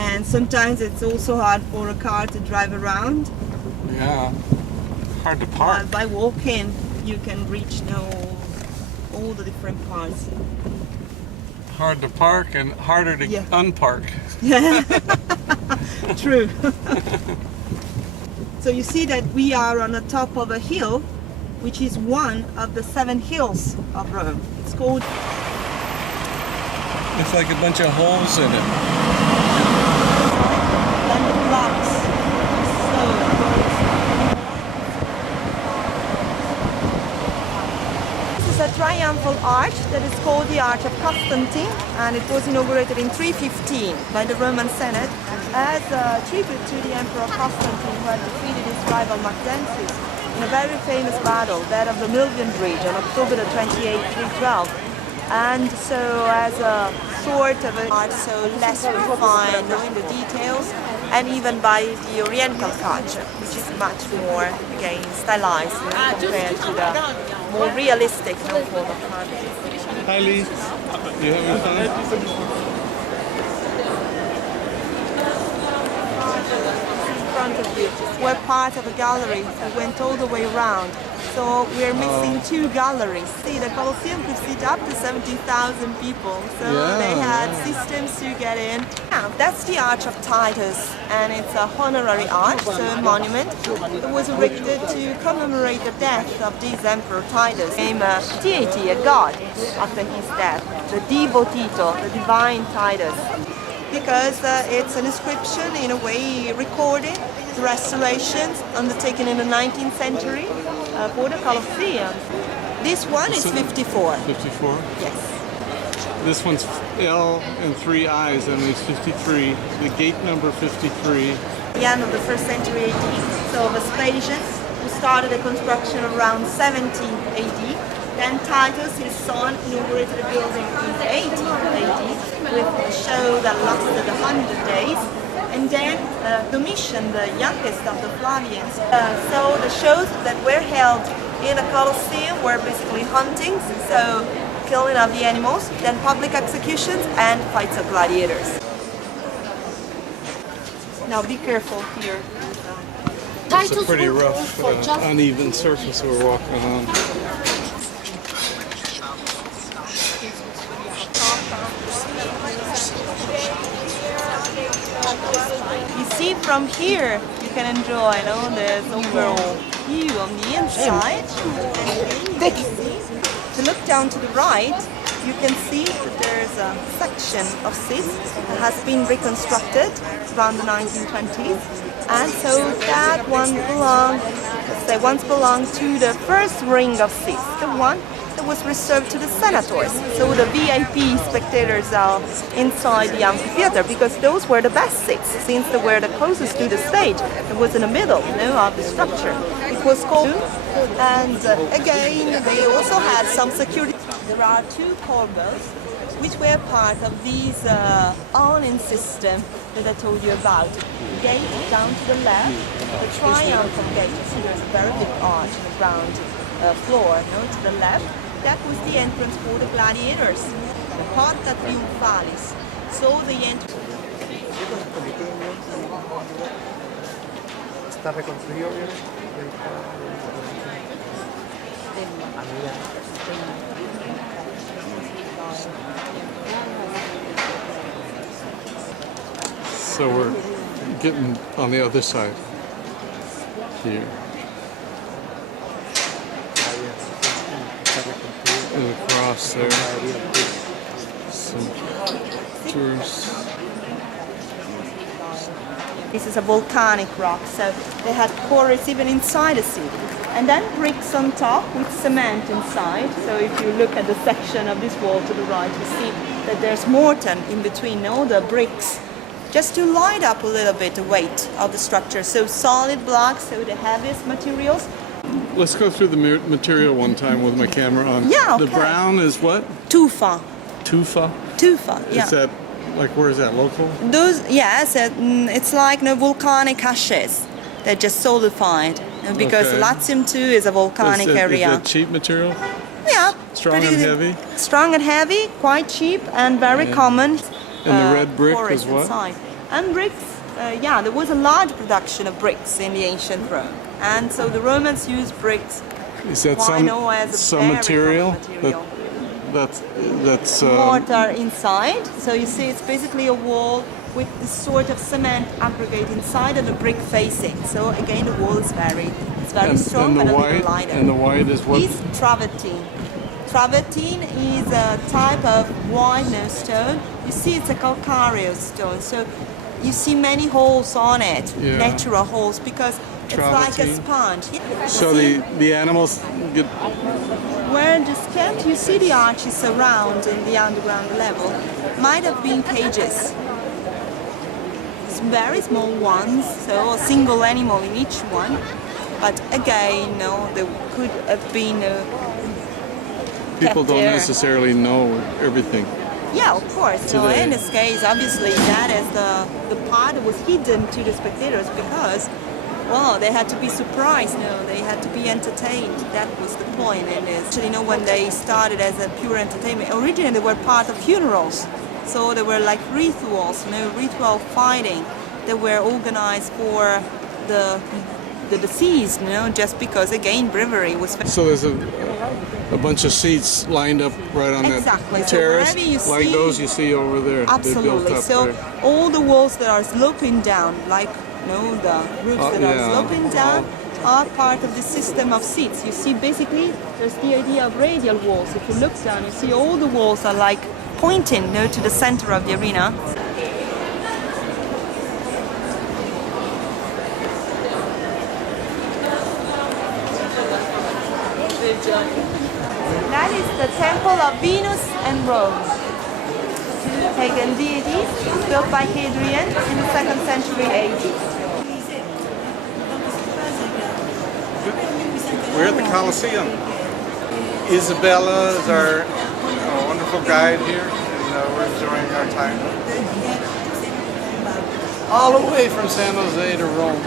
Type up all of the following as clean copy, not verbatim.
and sometimes it's also hard for a car to drive around. Yeah, hard to park. By walking, you can reach all the different parts. Hard to park and harder to unpark. True. So you see that we are on the top of a hill, which is one of the 7 hills of Rome. It's called... It's like a bunch of holes in it. And the blocks. This is a triumphal arch that is called the Arch of Constantine, and it was inaugurated in 315 by the Roman Senate as a tribute to the Emperor Constantine, who had defeated his rival Maxentius in a very famous battle, that of the Milvian Bridge on October the 28th, 312. And so as a sort of an art, so less refined in the details, and even by the Oriental culture, which is much more, again, stylized compared to the more realistic form of carving. Hi Lee, you having fun? Of you. We're part of a gallery that went all the way around, so we're missing 2 galleries. See, the Coliseum could seat up to 70,000 people, so they had systems to get in. Now, that's the Arch of Titus, and it's a honorary arch, so a monument. It was erected to commemorate the death of this Emperor Titus. He became a deity, a god, after his death, the Divo Tito, the divine Titus. Because it's an inscription, in a way, recording the restorations undertaken in the 19th century for the Coliseum. This one is 54. 54? Yes. This one's L and 3 I's, and it's 53. The gate number 53. The end of the 1st century AD, so Vespasian, who started the construction around 70 AD. Then Titus, his son, inaugurated the building in 80 AD with a show that lasted 100 days. And then Domitian, the youngest of the Flavians. So the shows that were held in the Coliseum were basically huntings, so killing of the animals, then public executions and fights of gladiators. Now be careful here. It's a pretty rough, uneven surface we're walking on. You see from here, you can enjoy this overall view on the inside. To look down to the right, you can see that there's a section of Sis that has been reconstructed around the 1920s. And so that one once belonged to the first ring of Sis, the one that was reserved to the senators, so the VIP spectators are inside the amphitheater, because those were the best seats, since they were the closest to the stage. It was in the middle of the structure. It was called, and again, they also had some security. There are 2 corbels, which were part of these awning system that I told you about. The gate down to the left, the triumphal gate. You see there's a very big arch in the ground floor, to the left. That was the entrance for the gladiators, the Porta Triumphalis. So the entrance. Está reconstruido, So we're getting on the other side here. And across there, some tourists. This is a volcanic rock, so they had quarries even inside the sea. And then bricks on top with cement inside. So if you look at the section of this wall to the right, you see that there's mortar in between all the bricks, just to light up a little bit the weight of the structure. So solid blocks, so the heaviest materials. Let's go through the material one time with my camera on. Yeah, okay. The brown is what? Tufa. Tufa? Tufa, yeah. Is that, like, where is that, local? Those, yes, it's like volcanic ashes. They're just solidified. Because Latium too is a volcanic area. Is that cheap material? Yeah. Strong and heavy? Strong and heavy, quite cheap and very common. And the red brick forest is what? inside. And bricks, yeah, there was a large production of bricks in the ancient Rome. And so the Romans used bricks. Is that Why no, as a some very material? common material. That's Mortar inside. So you see it's basically a wall with this sort of cement aggregate inside and a brick facing. So again, the wall is very strong and and the a white little lighter. and the white is what? Is travertine. Travertine is a type of white stone. You see it's a calcareous stone. So you see many holes on it, Yeah. natural holes, because it's like a Travertine. sponge. So See? the animals get Where just kept, you see the arches around in the underground level. Might have been cages. Very small ones, so a single animal in each one. But again, no, there could have been people kept don't there. necessarily know everything. Yeah, of course. So Today. in this case, obviously, that is the part that was hidden to the spectators because, well, they had to be surprised. No, they had to be entertained. That was the point. And actually, you know, when they started as a pure entertainment, originally they were part of funerals. So they were like rituals, you know, ritual fighting. They were organized for the deceased, you know, just because again bravery was. So there's a bunch of seats lined up right on Exactly. that So terrace, wherever you like see- those you see over there. They built Absolutely. up So there. all the walls that are sloping down, like the roofs that yeah. are sloping down, are part of the system of seats. You see, basically, there's the idea of radial walls. If you look down, you see all the walls are like pointing, you know, to the center of the arena. That is the temple of Venus and Rome. Pagan deities built by Hadrian in the 2nd century AD. We're at the Coliseum. Isabelle is our wonderful guide here, and we're enjoying our time. All the way from San Jose to Rome.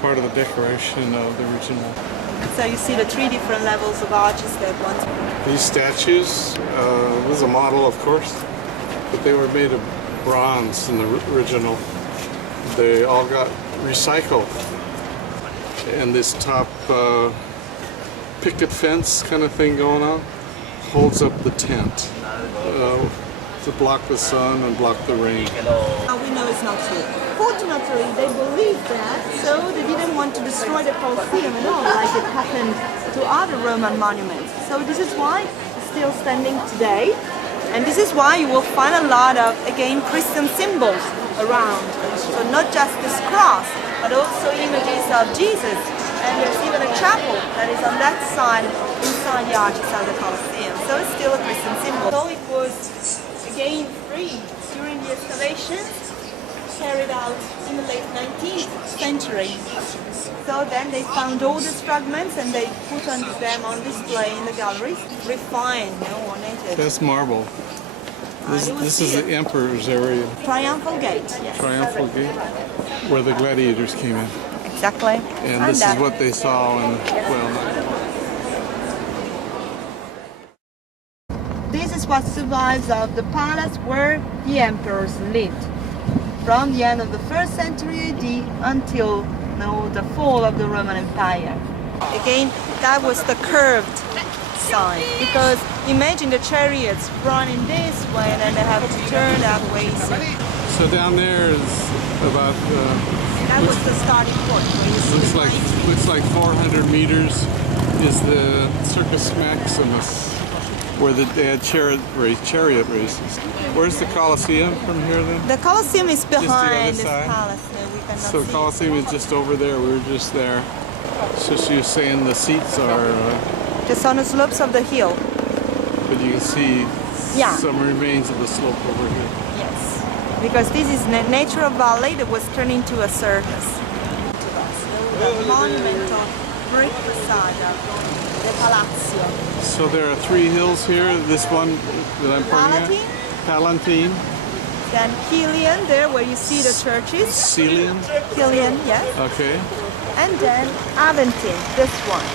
Part of the decoration of the original. So you see the 3 different levels of arches that once. These statues, this is a model, of course, but they were made of bronze in the original. They all got recycled. And this top picket fence kind of thing going on holds up the tent to block the sun and block the rain. Now we know it's not true. Fortunately, they believed that, so they didn't want to destroy the Coliseum at all, like it happened to other Roman monuments. So this is why it's still standing today, and this is why you will find a lot of, again, Christian symbols around. So not just this cross, but also images of Jesus. And there's even a chapel that is on that side, inside the arches of the Coliseum. So it's still a Christian symbol. So it was, again, free during the excavations carried out in the late 19th century. So then they found all these fragments and they put them on display in the galleries, refined, ornated. That's marble. This is the Emperor's area. Triumphal Gate, yes. Triumphal Gate, where the gladiators came in. Exactly. And this is what they saw in, This is what survives of the palace where the emperors lived. From the end of the 1st century AD until the fall of the Roman Empire. Again, that was the curved side, because imagine the chariots running this way and then they have to turn that way. So down there is about That was the starting point. Where you see looks like 400 meters is the Circus Maximus, where they had chariot races. Where's the Coliseum from here then? The Coliseum is behind this side? palace. No, we cannot So see. Coliseum is just over there. We were just there. So she was saying the seats are, Just on the slopes of the hill. but you can see Yeah. some remains of the slope over here. Yes, because this is a natural valley that was turned into a circus. The monumental brick facade of the Palazzo. So there are 3 hills here. This one that I'm pointing Palatine. at, Palatine, Then Kilian, there where you see the churches. Celian, Kilian, yes. okay. And then Aventine, this one.